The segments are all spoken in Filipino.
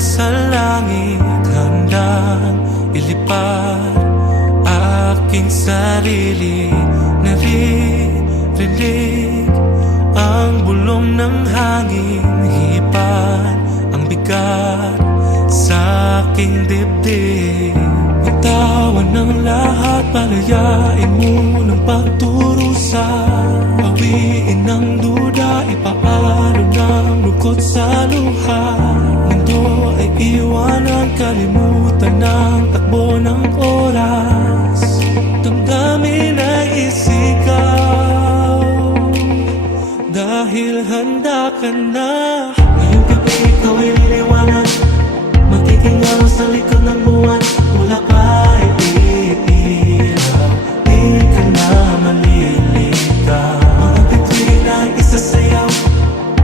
sa langit, handang ilipad aking sarili. Naririnig ang bulong ng hangin, hipan ang bigat sa aking dibdib. Bitawan ng lahat, palayain mo ng pagturusa. Bawiin ang duda, ipaalo ng lungkot sa luha. Mundo ay iwanan, kalimutan ng takbo ng oras. Damdamin ay isigaw, dahil handa ka na. Ngayong gabi ikaw ay liliwanag, magiging araw sa likod ng buwan. Wala pa iilaw, di ka na maliligaw. Mga bituin ay isasayaw,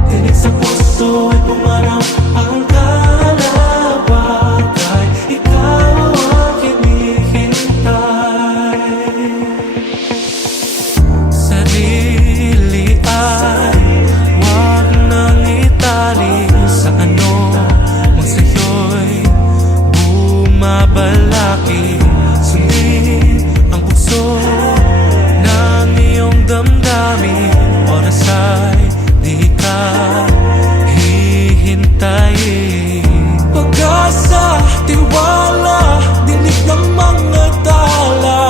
tinig sa puso ay pumanaw. Ang kalawag ay ikaw ang hinihintay. Sarili ay wag nang itali sa ano mang sa'yo'y bumabalaki. Sundin ang bugso ng iyong damdamin, oras ay di ka hihintayin. Pag-asa, tiwala, dinig ng mga tala.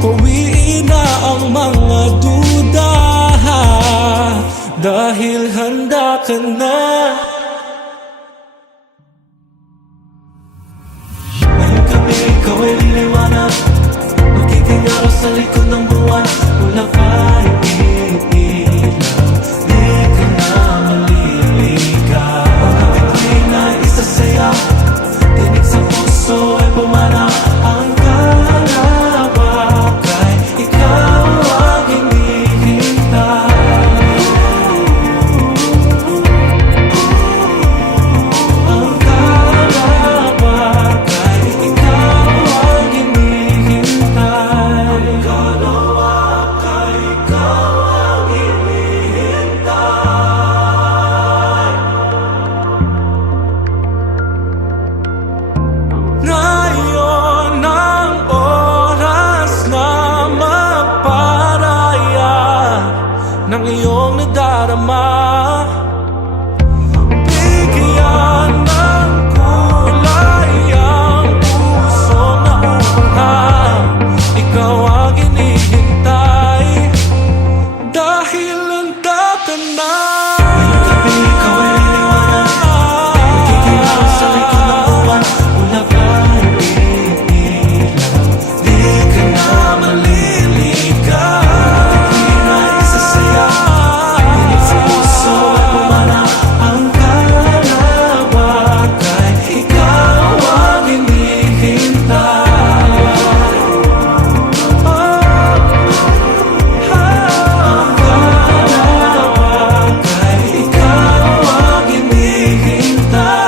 Pawiin na ang mga duda, dahil handa ka na. Ngayong gabi ikaw ay liliwanag, magiging araw sa likod ng buwan. Wala pa iilaw, di ka na maliligaw. Mga bituin ay isasayaw, tinig sa puso ay pumanaw. Ang kalawag ay ikaw ang hinihintay. Ang kalawag ay ikaw ang hinihintay. Ang kalawag ay ikaw ang hinihintay. Ngayon ang oras na magparaya ng iyong nadarama. Bigyan ng kulay ang pusong nauuhaw. Ikaw ang hinihintay, dahil handa ka na. Ngayong gabi ikaw ay liliwanag, magiging araw sa likod ng buwan. Wala pa iilaw, di ka na maliligaw. Bituin ay isasayaw, tinig sa puso ay pumanaw. Ang kalawag ay ikaw ang hinihintay. Ang kalawag ay ikaw ang hinihintay.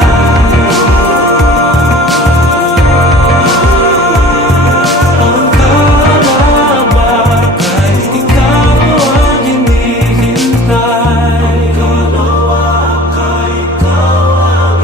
Ang kalawag ay ikaw ang hinihintay. Ang kalawag ay ikaw ang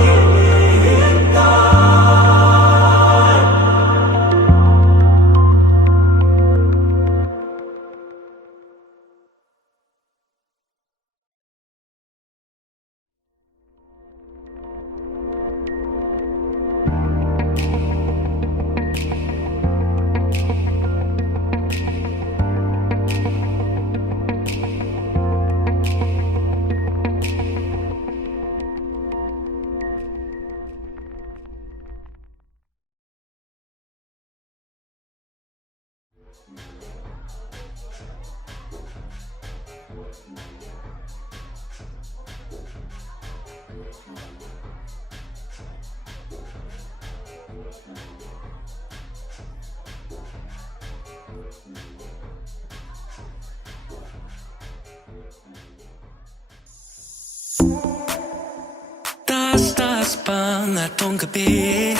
Taas-taas pang atong gabi,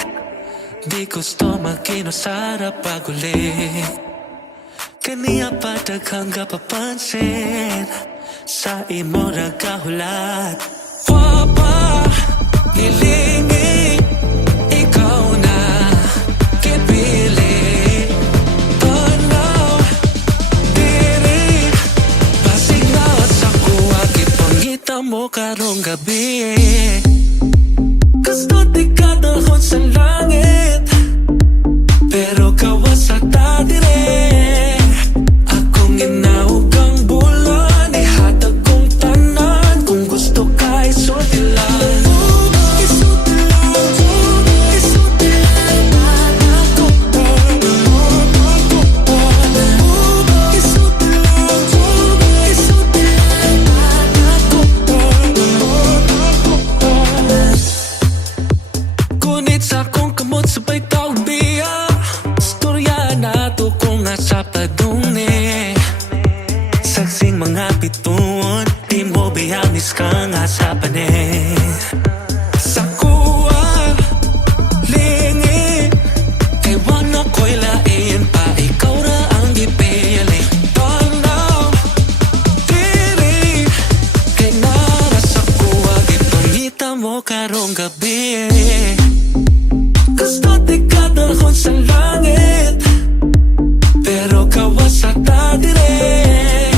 di gusto makinusarap pag-uli. Kaniya pa daghang kapapansin sa imo nagkahulat. Wa pa nilingin mo karong gabi. Gusto di ka dalhon sa langit, pero kawas sa tadire. Akong inaog ang bulan, ihatag kong tanan. Kung gusto ka isulti lang, isulti lang, isulti lang. Ako pa, isulti lang, isulti lang. Ako pa, kunit sa akong kamot sabay taong biya. Storya na to kung nasa padung-ne. Sagsing mga pituon, di mo biyanis ka nga sa pane. Sa kuwa, lingi, kay wala ko'y lain pa. Ikaw ra ang gipili. Tanaw, diri, kay nara sa kuwa. Gipangita mo karong gabi. Gusto di ka dalhon sa langit, pero kawas sa tadire.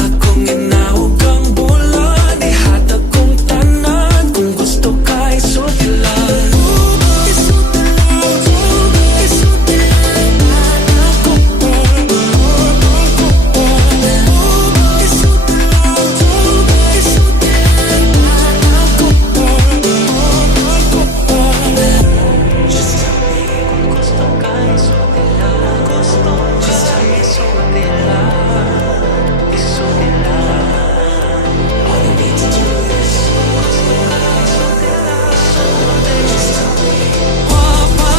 Akong inaog ang bulan, ihatag kong tanan. Kung gusto ka isulti lang, isulti lang, isulti lang. Ako pa, isulti lang, isulti lang. Ako pa, just tell me kung gusto ka isulti lang. Gusto ka isulti lang, isulti lang. All you need to do is gusto ka isulti lang, just tell me. Wapa,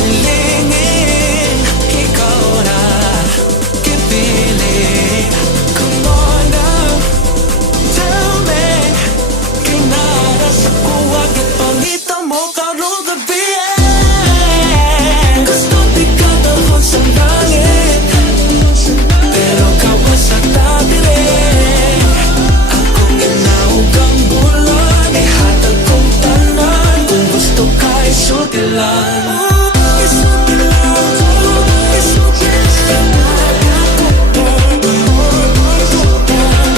hilingin, ikaw na kipili. Come on now, tell me, kinara sa kuwa. Gipangita mo karong gabi. Gusto di ka dalhon sa langit, pero kawas sa tadire. Akong inaog ang bulan, ihatag kong tanan. Kung gusto ka isulti lang, isulti lang, isulti lang. Ako pa, isulti lang,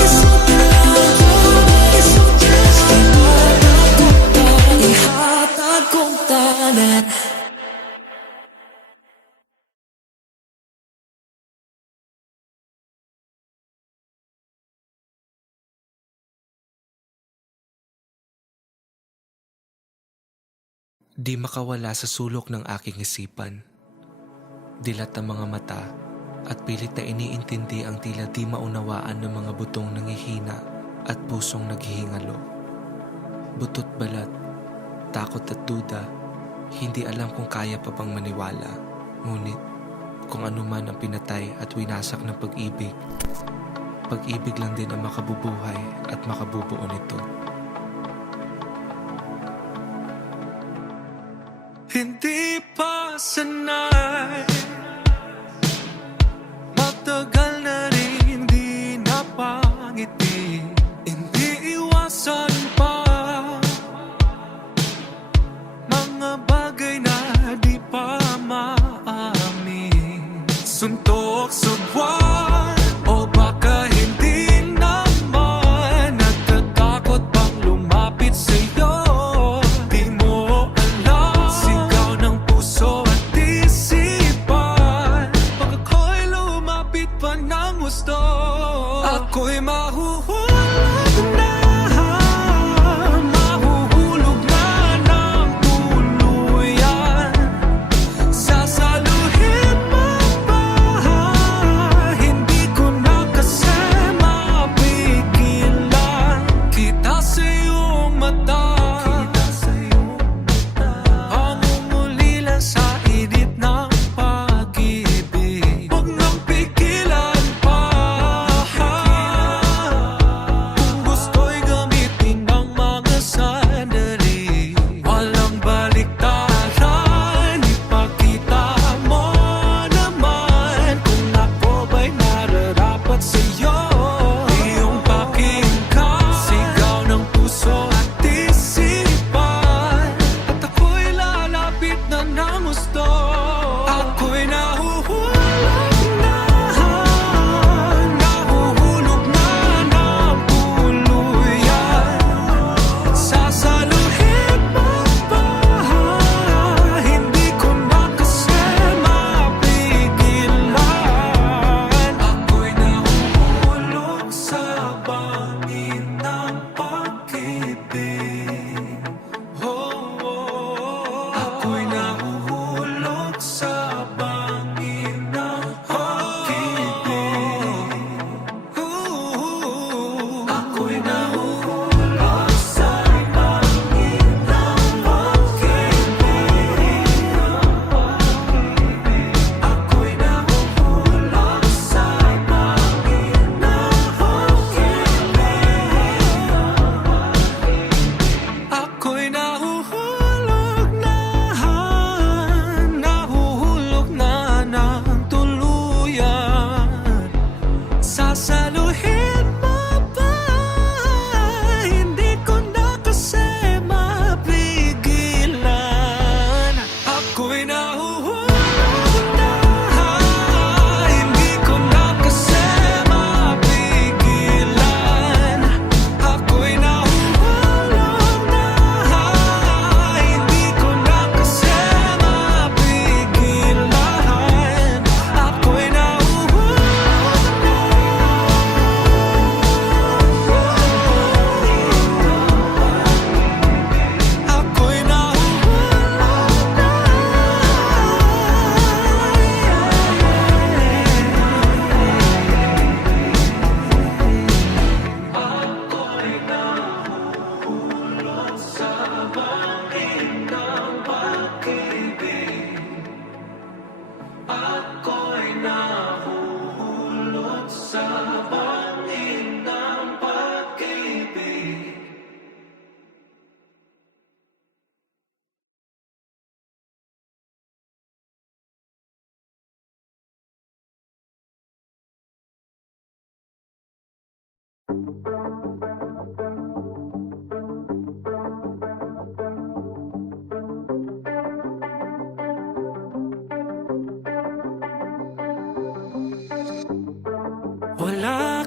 isulti lang, isulti lang. Ako pa, ihatag kong tanan. Di makawala sa sulok ng aking isipan. Dilat ang mga mata at pilit na iniintindi ang tila di maunawaan ng mga butong nangihina at pusong naghihingalo. Butot balat, takot at duda, hindi alam kung kaya pa bang maniwala. Ngunit kung ano man ang pinatay at winasak ng pag-ibig, pag-ibig lang din ang makabubuhay at makabubuo nito. Hindi pa sanay, matagal na rin di napangiti. Hindi iwasan pa mga bagay na di pa maamin. Suntok sa buwan, o baka hindi naman. Natatakot bang lumapit sa'yo? Di mo alam, sigaw ng puso at isipan. Pag ako'y lumapit pa ng gusto, ako'y mahuhulog na. Mahuhulog na ng tuluyan. Sasaluhin mo ba? Hindi ko na kasi mapigilan. Kita sa iyong mata, ang umulilan sa init ng pag-ibig. Huwag nang pigilan pa. Wala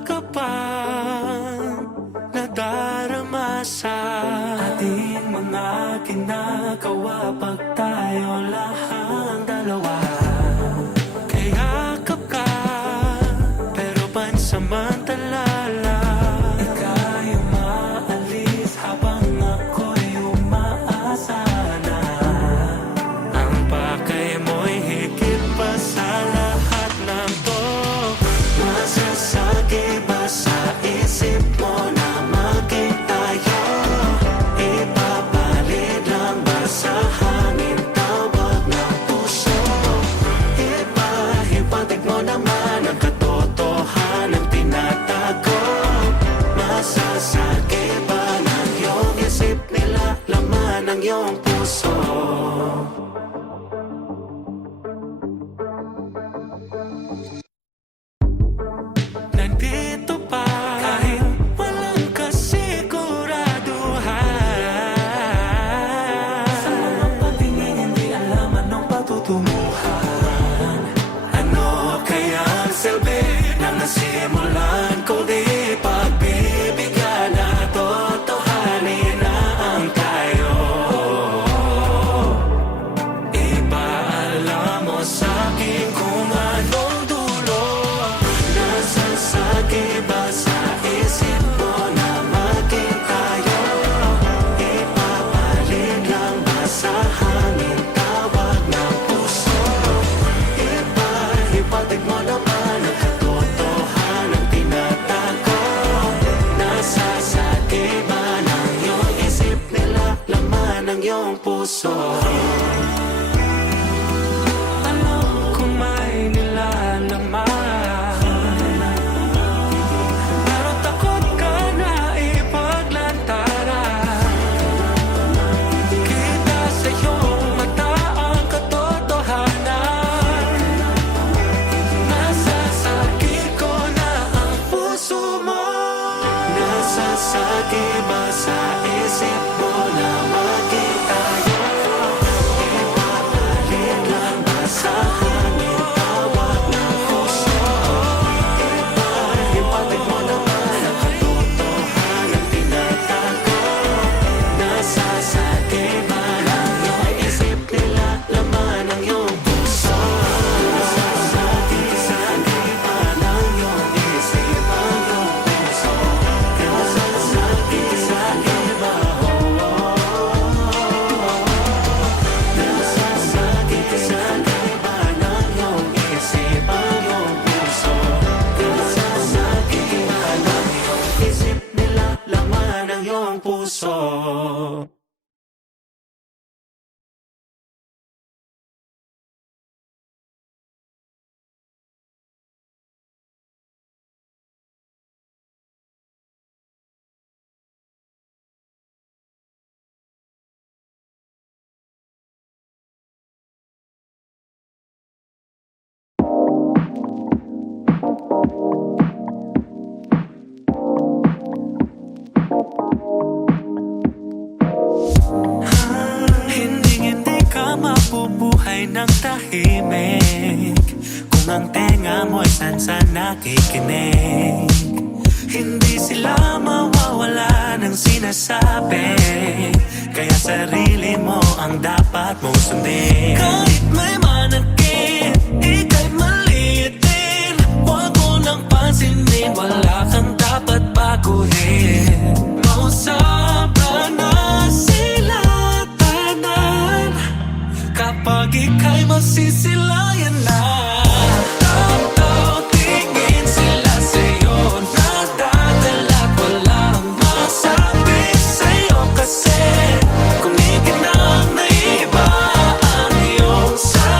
ka bang nadarama sa ating mga ginagawa pag tayo lahang dalawa? Kayakap ka, pero pansamantala lang. Ika'y umaalis habang ako'y umaasa na. Ang pakay mo'y higit pa sa lahat ng to. Masasagi ba sa isip mo na maging tayo? Ipapalit lang ba sa hangin tawag ng puso? Ipahiwatig mo naman ang katotohanan tinatago. Masasagi ba ng iyong isip nila laman ng iyong puso? Nandito pa kahit walang kasiguraduhan. Sa mga patingin hindi alam anong patutunguhan. Ano kaya ang silbi ng nasimulan ko di pagbibigyan na totohanin na ang tayo? Ipaalam mo sa'kin kung anong dulo. Nasasagi ba sa isip mo na maging tayo? Ipapalit lang ba sa hangin tawag ng puso? Ipahiwatig mo naman ang katotohanan tinatago. Nasasagi ba ng iyong isip nila laman ng iyong puso? Alam kong may nilalaman, pero takot ka na ipaglantaran. Kita sa iyong mata ang katotohanan. Nasasagi ko na ang puso mo. Nasasagi ba sa isip mo na maging tayo? Ipapalit lang ba sa hangin tawag ng puso? Ipahiwatig mo naman ang katotohanan tinatago. Nasasagi ba ng iyong isip nila laman ng iyong puso? Nasasagi ba ng iyong isip ang iyong puso? Nasasagi ba? Nasasagi ba ng iyong isip ang iyong puso? Nasasagi ba ng iyong isip nila laman ng iyong puso? Hindi ka mabubuhay ng tahimik kung ang tenga mo'y sansan nakikinig. Hindi sila mawawala ng sinasabi, kaya sarili mo ang dapat mong sundin. Kahit may manakit, ika'y maliitin. Huwag mo nang pansinin, wala kang dapat baguhin. Mausapan na sila tanan kapag ika'y masisilayan na. Tao-tao tingin sila sa'yo, nadadala't walang masabi sa'yo. Kasi kung ikinang na iba ang iyong sarili.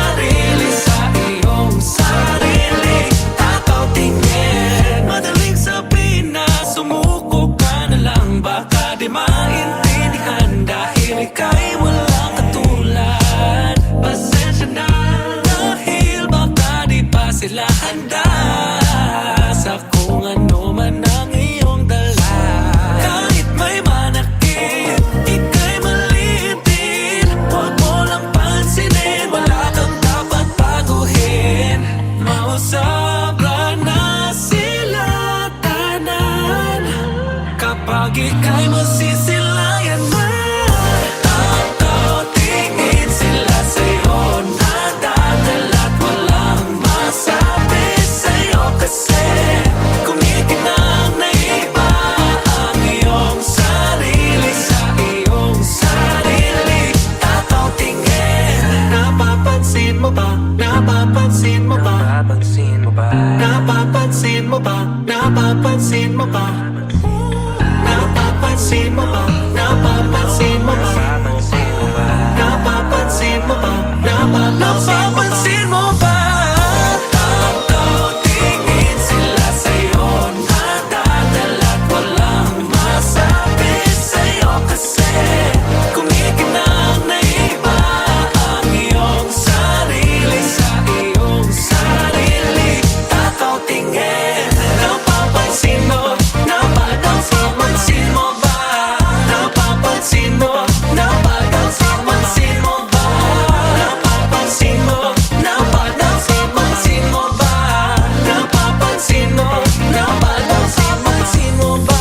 ika'y masisilayan na. Tao-tao, tingin sila sa'yo, nadadala't walang masabi sa'yo. Kasi kumikinang na iba ang iyong sarili sa iyong sarili. Tao tingin, napapansin mo ba? Napapansin mo ba? Napapansin mo ba? Napapansin mo ba? Napapansin mo ba? Napapansin mo ba? Napapansin mo ba? Napapansin mo ba? Napapansin mo ba? Tao-tao, tingin sila sa'yo, nadadala't walang masabi sa'yo. Kasi kumikinang na iba ang iyong sarili sa iyong sarili. Tao tingin, napapansin mo, napapansin mo ba? Napapansin mo, napapansin mo ba? Napapansin mo, napapansin mo ba? Napapansin mo, napapansin mo ba?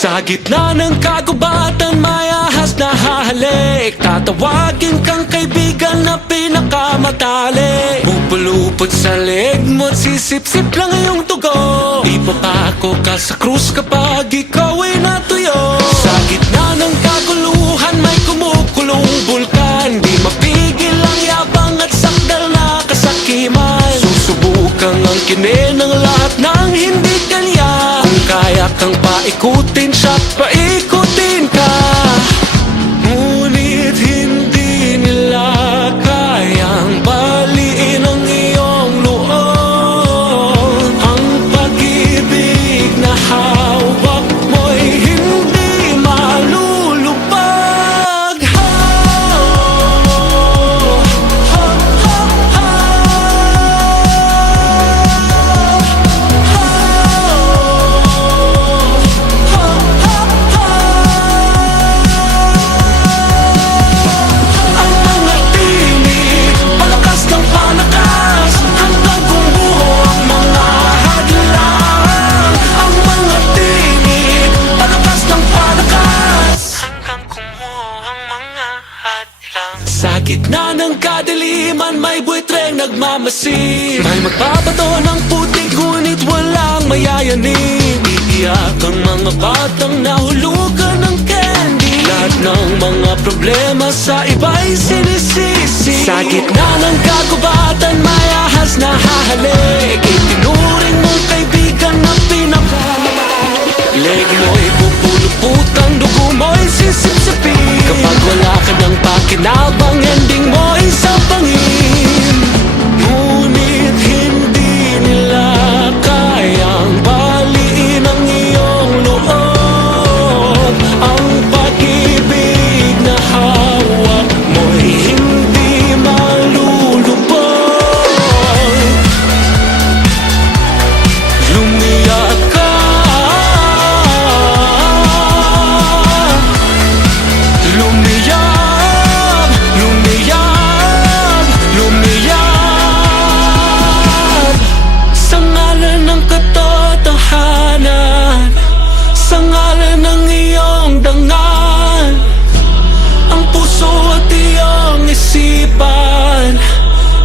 Sa gitna ng kagubatan, may ahas na hahalik. Tatawagin kang kaibigan na pinakamatalik. Pupulupot sa leeg mo't sisip-sip lang iyong tugo. Ipapako ka sa krus kapag ikaw ay natuyo. Sa gitna ng kaguluhan, may kumukulong bulkan. Di mapigil ang yabang at sakdal na kasakiman. Susubukang ang kinin ng lahat ng hindi kanya. Kung kaya kang paikutin siya't paikutin ka. Ngunit hindi nila kayang baliin ang iyong loob. Ang pag-ibig na hawak mo'y hindi malulupag. Ang mga tinig, palakas ng palakas, hanggang bumuo ang mga hadlang. Ang mga tinig, palakas ng palakas, hanggang bumuo ang mga hadlang. Sa gitna ng kadiliman, may buitreng nagmamasid. May magbabato ng putik, ngunit walang mayayanig. Iiyak ang mga batang nahulugan ng candy. Lahat ng mga problema sa iba'y sinisisi. Sa gitna ng kagubatan, may ahas na hahalik. Itinuring mong kaibigan na leg mo'y pupuluputang, dugo mo'y sisip-sipin. Kapag wala ka ng pakinabang, ending mo'y sapangin. Ngunit hindi nila kayang baliin ang iyong loob. Ang pag-ibig na hawak mo'y hindi malulubog. Lumiyak ka, lumiyab, lumiyab, lumiyab. Sa ngalan ng katotohanan, sa ngalan ng iyong dangal, ang puso at iyong isipan,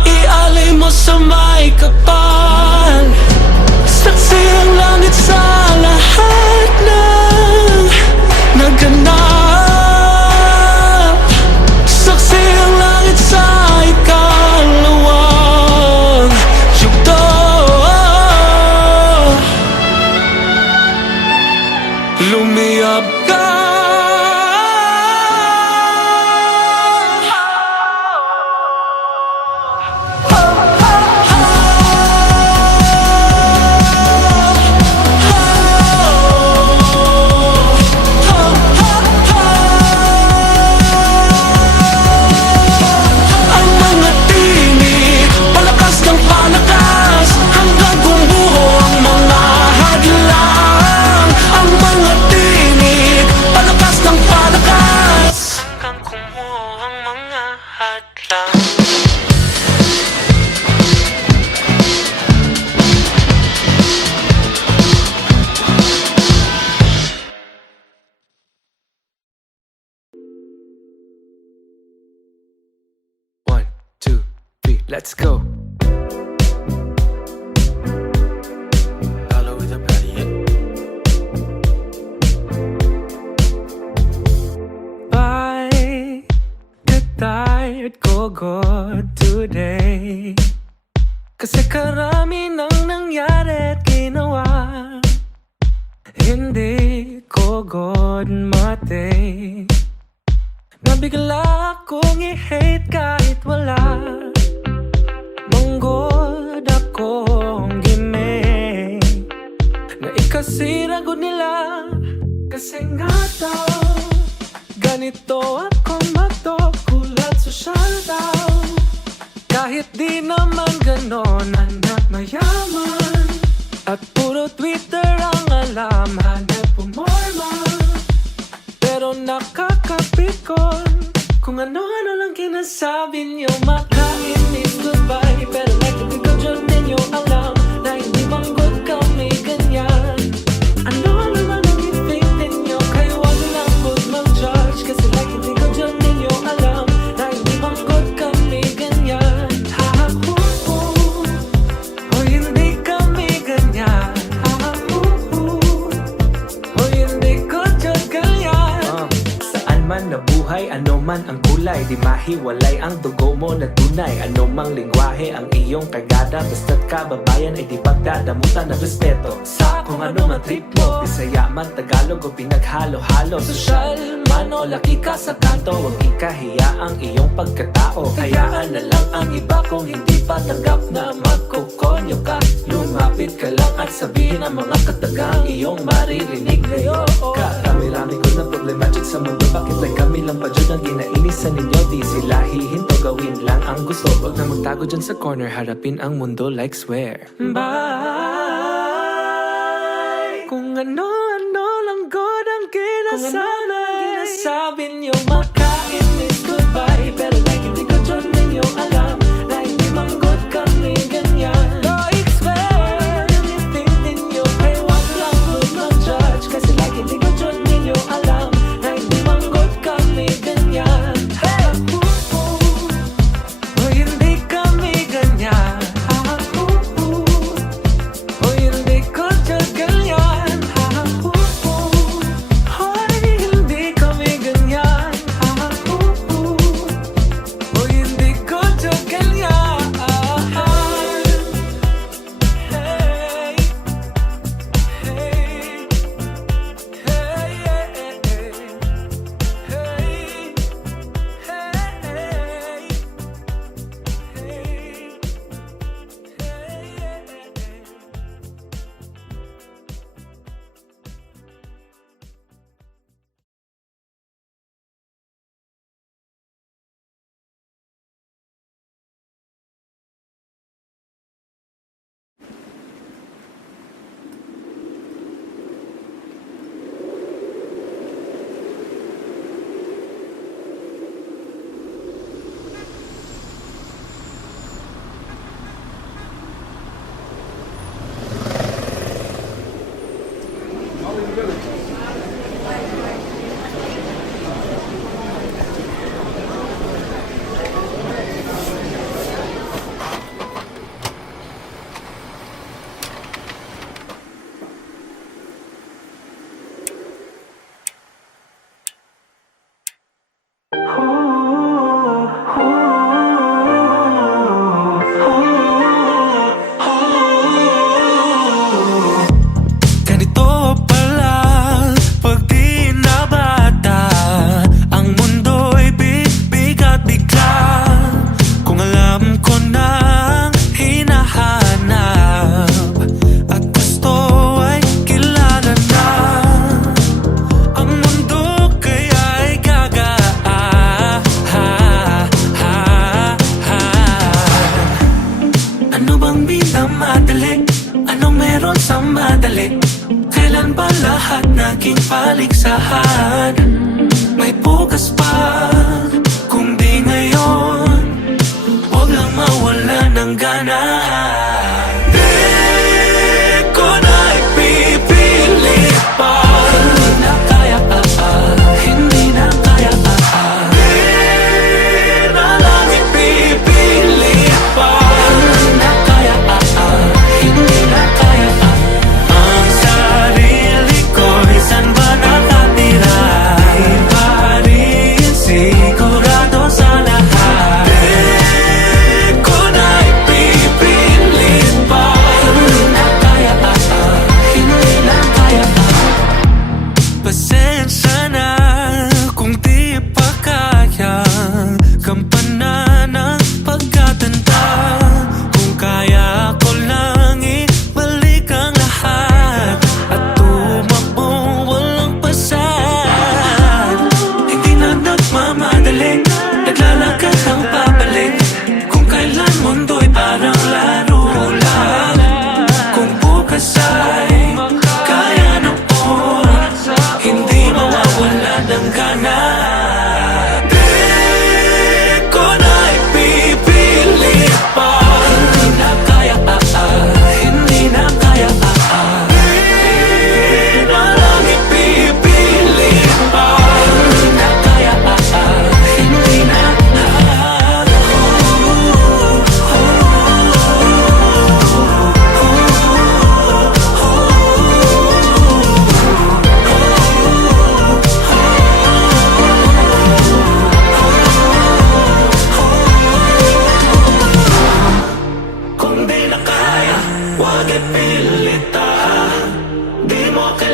ialay mo sa may kapal. Saksi ang langit sa lahat ng naganap. Saksi ang langit sa ikalawang yugto. Lumiyab ka, Let's go. Hello with a patty, yeah. Bye, the tired ko God today. Kasi karami nang nangyari at ginawa. Hindi ko God matay. Nabigla akong i-hate kahit wala. Manggod akong gimay na ikasira ko nila. Kasi nga daw ganito ako matukulat sosyal daw. Kahit di naman ganon anak mayaman. At puro Twitter ang alam, hanap pumorma. Pero nakakapikon kung ano-ano lang kinasabi niyo. Makainis goodbye, pero like hindi ko dyan ninyo alam na hindi manggod kami ganyan. Ano naman ang i-think ninyo, kayo wag lang good mag-judge. Kasi like hindi ko dyan ninyo alam na hindi manggod kami ganyan. Ha-ha-hu-hu, o hindi kami ganyan. Ha-ha-hu-hu, o hindi ko dyan ganyan. Saan man nabuhay, ano man ang kulay, di mahiwalay ang dugo mo na tunay. Ano mang lingwahe ang iyong kargada, basta't kababayan ay di pagdadamutan ng respeto. Sa kung ano man trip mo, Bisaya man, Tagalog o pinaghalo-halo. Sosyal man o laki ka sa kanto, huwag ikahiya ang iyong pagkatao. Hayaan na lang ang iba kung hindi pa tanggap na magkukonyo ka. Lumapit ka lang at sabihin ang mga katagang iyong maririnig ngayon. Karami-rami ko na problematic sa mundo, bakit ay kami lang pa dyan ang ginainisan ninyo? Di sila hihinto, gawin lang ang gusto. Huwag na magtago dyan sa corner, harapin ang mundo like swear. Bye! Kung ano-ano lang God ang ginasabi niyo, makainis goodbye. Pero like hindi ko dyan ninyo alam na hindi manggod kami ganyan. Like swear, anything ninyo, kaya wag lang good mag-judge. Kasi like hindi ko dyan ninyo alam na hindi manggod kami ganyan. Ha-ha-hu-hu, o hindi kami ganyan. Ha-ha-hu-hu, o hindi ko dyan ganyan. Ha-ha-hu-hu, o hindi kami ganyan. Ha-ha-hu-hu, o hindi ko dyan ganyan. Hey, hey, ganito pala pag di na bata. Ang mundo'y bigat bigla. Kung alam ko na ang hinahanap at gusto ay kilala na. Ang mundo kaya'y gagaan. Ano bang minamadali? Anong meron sa madali? Kailan ba lahat naging paligsahan? May bukas pa, kung di ngayon, huwag lang mawala ng gana. Di ko na ipipilit pa. Hindi na kaya, hindi na kaya, di na lang ipipilit pa.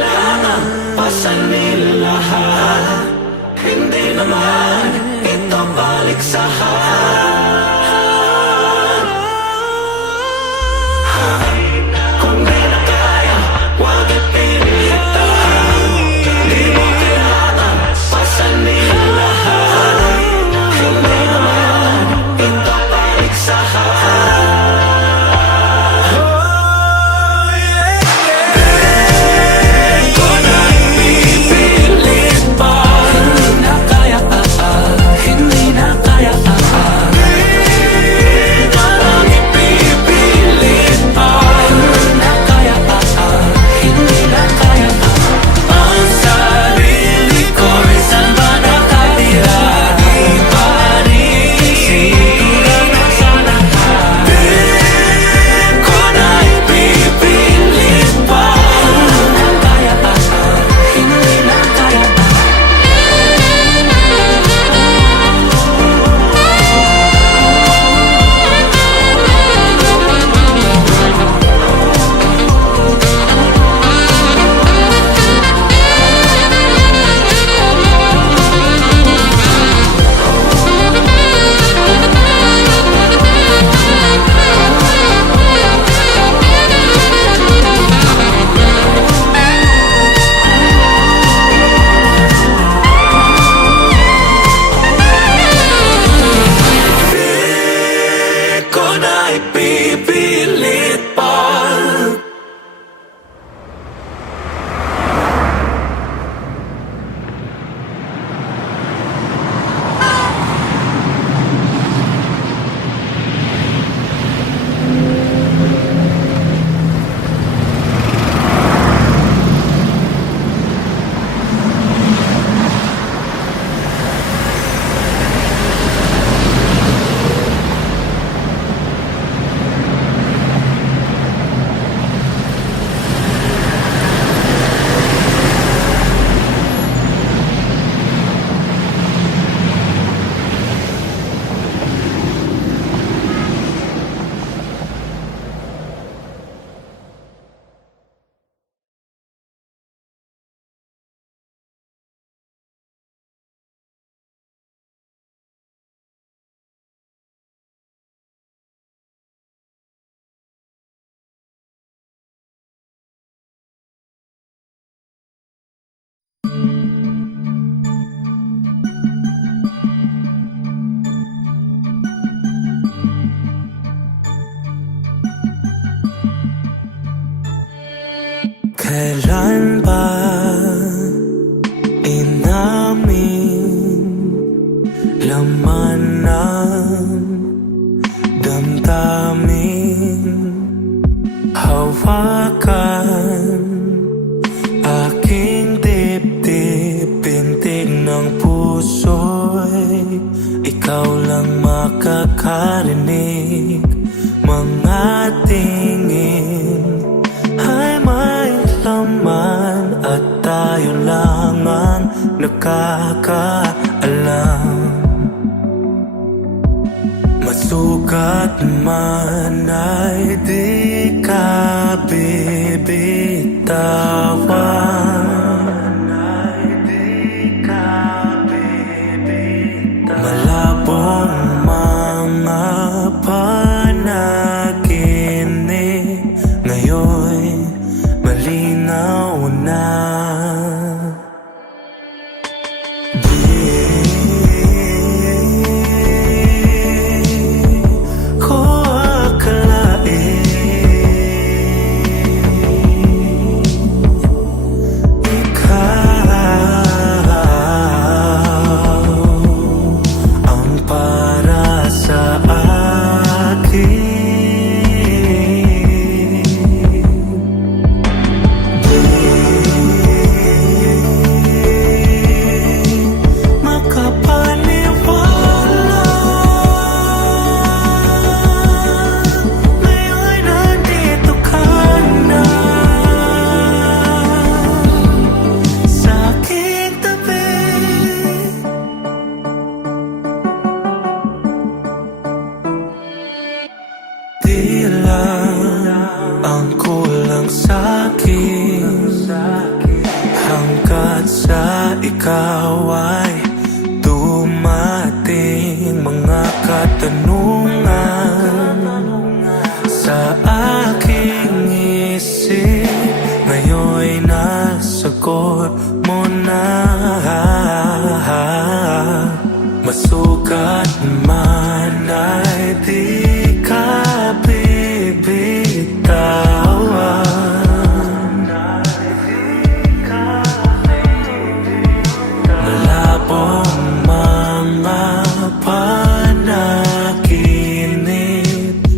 kailangan pasanin lahat. Hindi naman ito paligsahan. Kung di na kaya, huwag ipilitan. Di mo kailangan pasanin lahat. Hindi naman ito paligsahan. Pipilit pa. Kailan ba inamin laman ng damdamin? Hawakan aking dibdib, pintig ng puso'y ikaw lang makakarinig. Mga tingin ay may laman at tayo lang ang nakakaalam. Masukat man ay di ka bibitawan. Malabong mga panaginip ngayon malinaw na. ikaw ay dumating, mga katanungan sa aking isip, ngayon'y nasagot mo na. Masukat man ay di ka bibitawan. Malabong mga panaginip,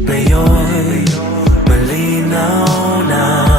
ngayon'y malinaw na.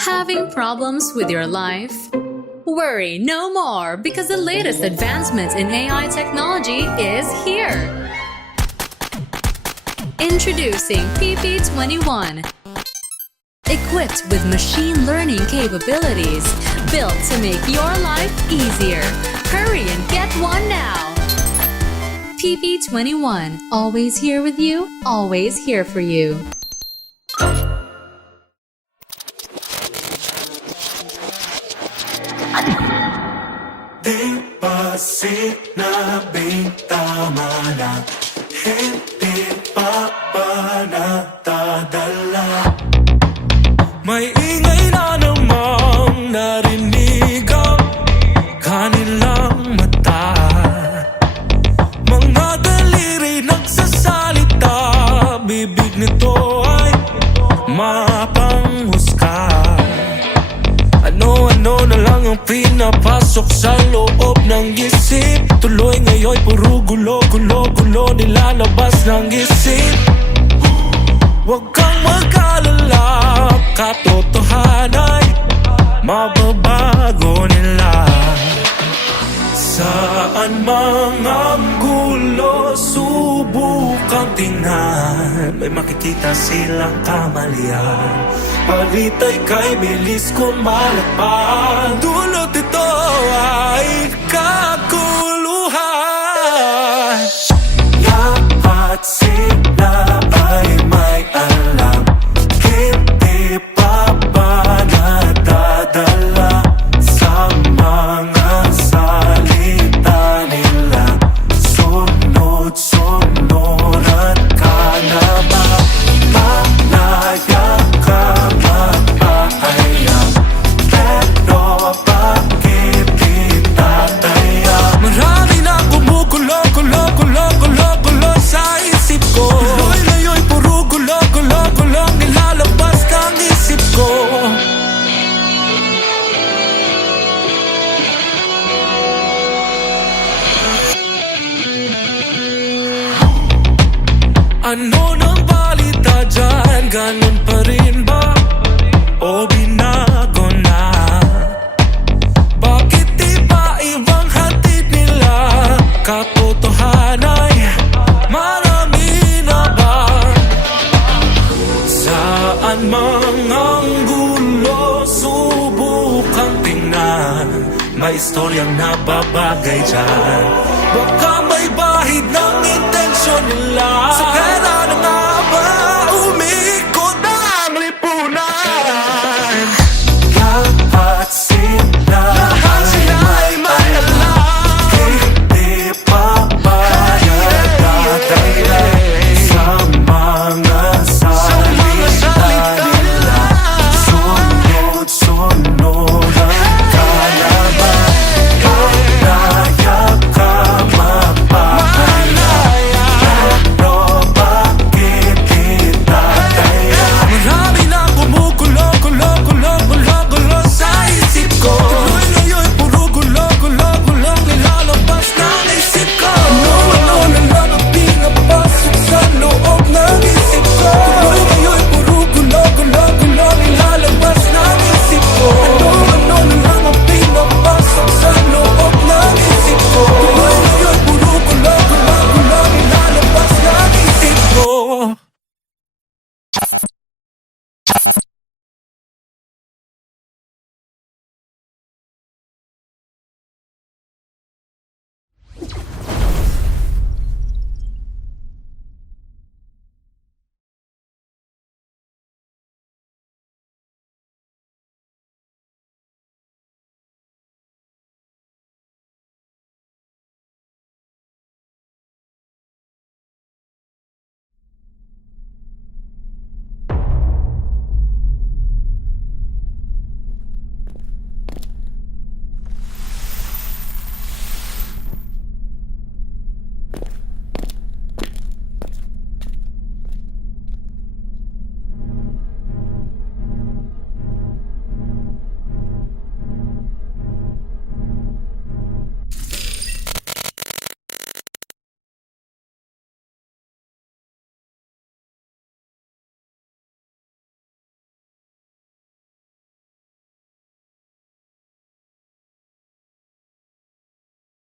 Having problems with your life? Worry no more, because the latest advancements in AI technology is here. Introducing PP21. Equipped with machine learning capabilities, built to make your life easier. Hurry and get one now. PP21, always here with you, always here for you. Di ba sinabing tama na, hindi pa ba natadala? May ingay na namang narinig ang kanilang mata. Mga daliri nagsasalita, bibig nito ay mapanghusga. Ano-ano na lang ang pinapasok sa loob ng isip. Tuloy ngayon puro gulo-gulo-gulo nilalabas ng isip. Huwag kang mag-alala, katotohanan ay mababago nila. Saan mga gulo, subukang tingnan, may makikita silang kamalian. Palitay kay bilis kumalat pa, dulot ito ay kaguluhan. Lahat sila ay may alam, hindi pa ba nadadala sa mga salita nila. Sunod-sunuran ka na ba? Malaya ka magpahayag, pero ba Ano nang balita dyan? Ganun pa rin ba? O binago na? Bakit iba ibang hatid nila? Katotohanan ay marami na ba? Saan mang ang gulo, subukang tingnan. May istoryang nababagay dyan. Baka may bahid ng intensyon nila sa pera